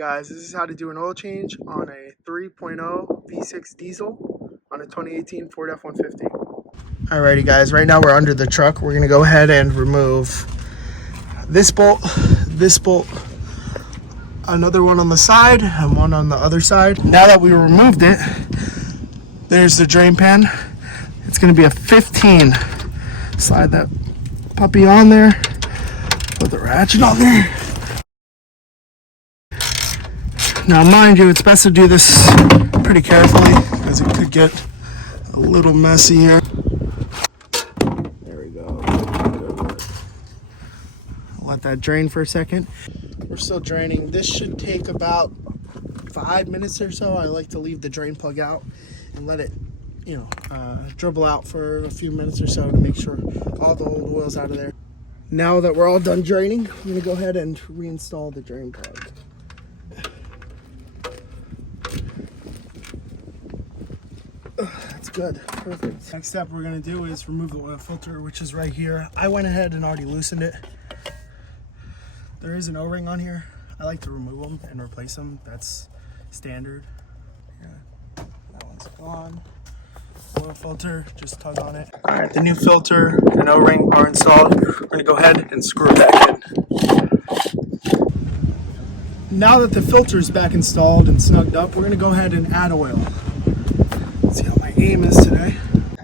guys, this is how to do an oil change on a 3.0 V6 diesel on a 2018 Ford F-150. Alrighty guys, right now we're under the truck. We're going to go ahead and remove this bolt, another one on the side, and one on the other side. Now that we removed it, there's the drain pan. It's going to be a 15. Slide that puppy on there, put the ratchet on there. Now mind you, it's best to do this pretty carefully because it could get a little messy here. There we go. Let that drain for a second. We're still draining. This should take about 5 minutes or so. I like to leave the drain plug out and let it, dribble out for a few minutes or so to make sure all the old oil's out of there. Now that we're all done draining, I'm gonna go ahead and reinstall the drain plug. That's good, perfect. Next step we're gonna do is remove the oil filter, which is right here. I went ahead and already loosened it. There is an O-ring on here. I like to remove them and replace them. That's standard. Yeah, that one's gone. Oil filter, just tug on it. All right, the new filter and O-ring are installed. We're gonna go ahead and screw it back in. Now that the filter is back installed and snugged up, we're gonna go ahead and add oil. Let's see how my aim is today.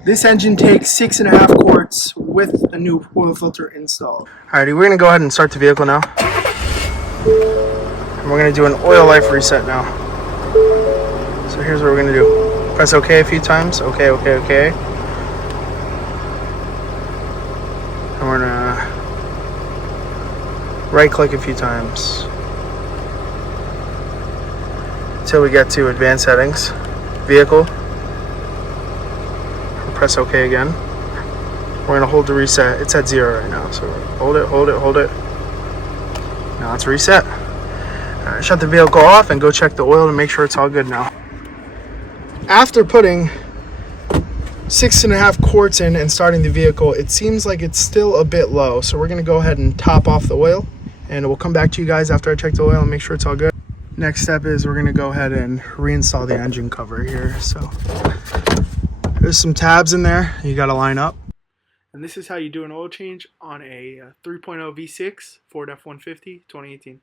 This engine takes 6.5 quarts with the new oil filter installed. Alrighty, we're gonna go ahead and start the vehicle now. And we're gonna do an oil life reset now. So here's what we're gonna do. Press OK a few times. OK. And we're gonna right click a few times until we get to advanced settings, vehicle. Press OK again. We're gonna hold the reset. It's at 0 right now, so hold it. Now it's reset. Shut the vehicle off and go check the oil to make sure it's all good now. After putting 6.5 quarts in and starting the vehicle, it seems like it's still a bit low, so we're gonna go ahead and top off the oil, and we'll come back to you guys after I check the oil and make sure it's all good. Next step is we're gonna go ahead and reinstall the engine cover here. So there's some tabs in there you got to line up. And this is how you do an oil change on a 3.0 V6 Ford F-150 2018.